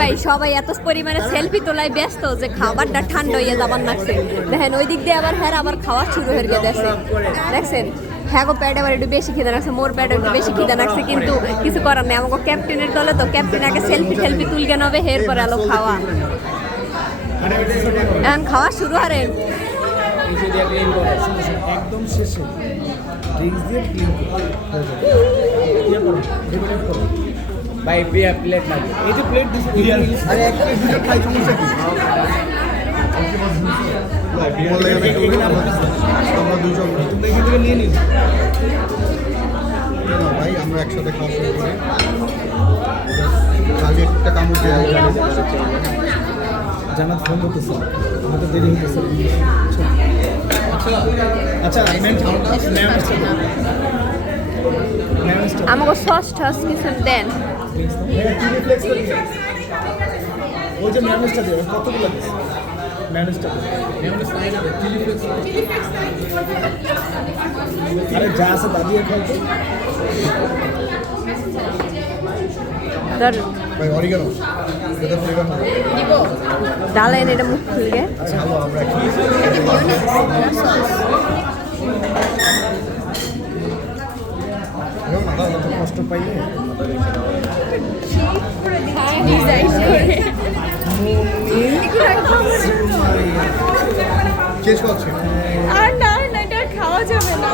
ভাই, সবাই এত পরিমাণে সেলফি তোলায় ব্যস্ত যে খাবারটা ঠান্ডা হয়ে যাবার লাগছে। দেখেন, ওই দিক দিয়ে আবার হ্যাঁ আবার খাওয়া শুরু হয়ে গেছে। দেখছেন? হ্যাঁ গো প্যাড আবার একটু বেশি খিদে রাখছে মোর প্যাড একটু বেশি খিদে রাখছে কিন্তু কিছু করার নেই। আমাকে ক্যাপ্টেনের দলে তো ক্যাপ্টেন আগে সেলফি টেলফি তুলকে নেবে হের পরে আলো খাওয়া। এখন খাওয়া শুরু হারেন একদম শেষে। দিয়ে ক্লিন করো। ভাই বিয়া প্লেট লাগে এই যে প্লেট দিছে আরে একটা দুটো খাই সমস্যা কি আমরা দুজন তোমরা এখান থেকে নিয়ে নিন ভাই আমরা একসাথে খাওয়া শুরু করি খালি একটা কামড় দিয়ে জানাত ফোন করতেছে আমাদের দেরি হতেছে আচ্ছা ম্যাম ম্যাম ম্যাম আমাকে সস টস কিছু দেন ওই যে ম্যানেজটা দেবে কতগুলো দিচ্ছে ম্যানেজটা আরে যা আছে দাদিয়ে খাও ভাই অরিগানো এটা ফ্লেভার হবে ডালেন এটা মুখ ভালো আমরা কষ্ট পাইলে? শেষ আর না না এটা খাওয়া যাবে না।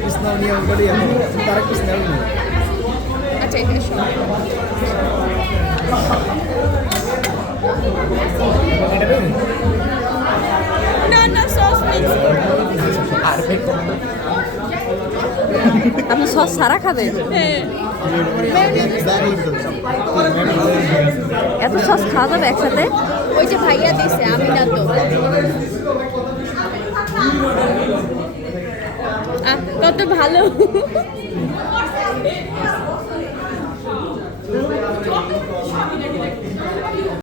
পিস নাও নিয়ে বলি এখন নিয়ে। আচ্ছা এটা না না সস আপনি সস সারা খাবেন? এত সস খাওয়া যাবে একসাথে? ওই যে ভাইয়া দিছে, আমি না তো। কত ভালো।